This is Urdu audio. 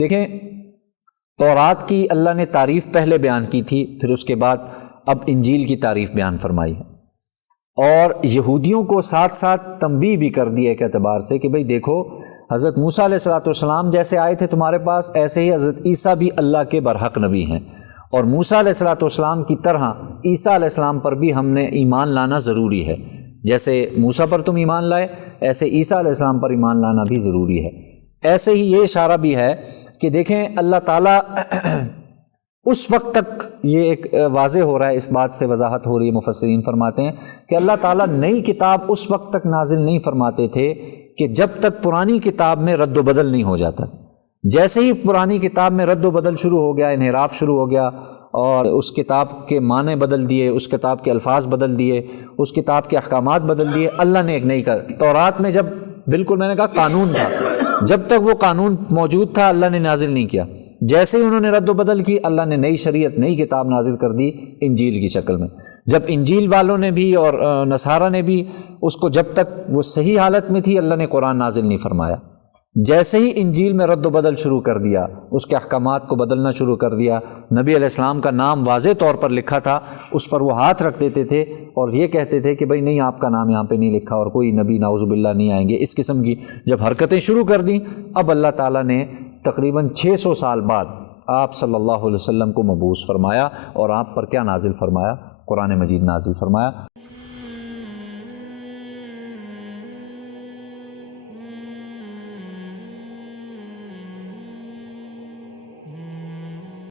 دیکھیں تورات کی اللہ نے تعریف پہلے بیان کی تھی، پھر اس کے بعد اب انجیل کی تعریف بیان فرمائی ہے، اور یہودیوں کو ساتھ ساتھ تنبیہ بھی کر دی ایک اعتبار سے کہ بھئی دیکھو حضرت موسیٰ علیہ السلام جیسے آئے تھے تمہارے پاس، ایسے ہی حضرت عیسیٰ بھی اللہ کے برحق نبی ہیں، اور موسیٰ علیہ السلام کی طرح عیسیٰ علیہ السلام پر بھی ہم نے ایمان لانا ضروری ہے، جیسے موسیٰ پر تم ایمان لائے ایسے عیسیٰ علیہ السلام پر ایمان لانا بھی ضروری ہے۔ ایسے ہی یہ اشارہ بھی ہے کہ دیکھیں اللہ تعالیٰ اس وقت تک، یہ ایک واضح ہو رہا ہے، اس بات سے وضاحت ہو رہی ہے، مفسرین فرماتے ہیں کہ اللہ تعالیٰ نئی کتاب اس وقت تک نازل نہیں فرماتے تھے کہ جب تک پرانی کتاب میں رد و بدل نہیں ہو جاتا۔ جیسے ہی پرانی کتاب میں رد و بدل شروع ہو گیا، انحراف شروع ہو گیا، اور اس کتاب کے معنی بدل دیے، اس کتاب کے الفاظ بدل دیے، اس کتاب کے احکامات بدل دیے، اللہ نے ایک نئی تورات میں جب بالکل میں نے کہا قانون تھا، جب تک وہ قانون موجود تھا اللہ نے نازل نہیں کیا، جیسے ہی انہوں نے رد و بدل کی اللہ نے نئی شریعت، نئی کتاب نازل کر دی انجیل کی شکل میں۔ جب انجیل والوں نے بھی اور نصارہ نے بھی اس کو، جب تک وہ صحیح حالت میں تھی اللہ نے قرآن نازل نہیں فرمایا، جیسے ہی انجیل میں رد و بدل شروع کر دیا، اس کے احکامات کو بدلنا شروع کر دیا، نبی علیہ السلام کا نام واضح طور پر لکھا تھا، اس پر وہ ہاتھ رکھ دیتے تھے اور یہ کہتے تھے کہ بھئی نہیں آپ کا نام یہاں پہ نہیں لکھا اور کوئی نبی نعوذ باللہ نہیں آئیں گے، اس قسم کی جب حرکتیں شروع کر دیں، اب اللہ تعالیٰ نے تقریباً 600 سال بعد آپ صلی اللہ علیہ وسلم کو مبعوث فرمایا، اور آپ پر کیا نازل فرمایا؟ قرآن مجید نازل فرمایا۔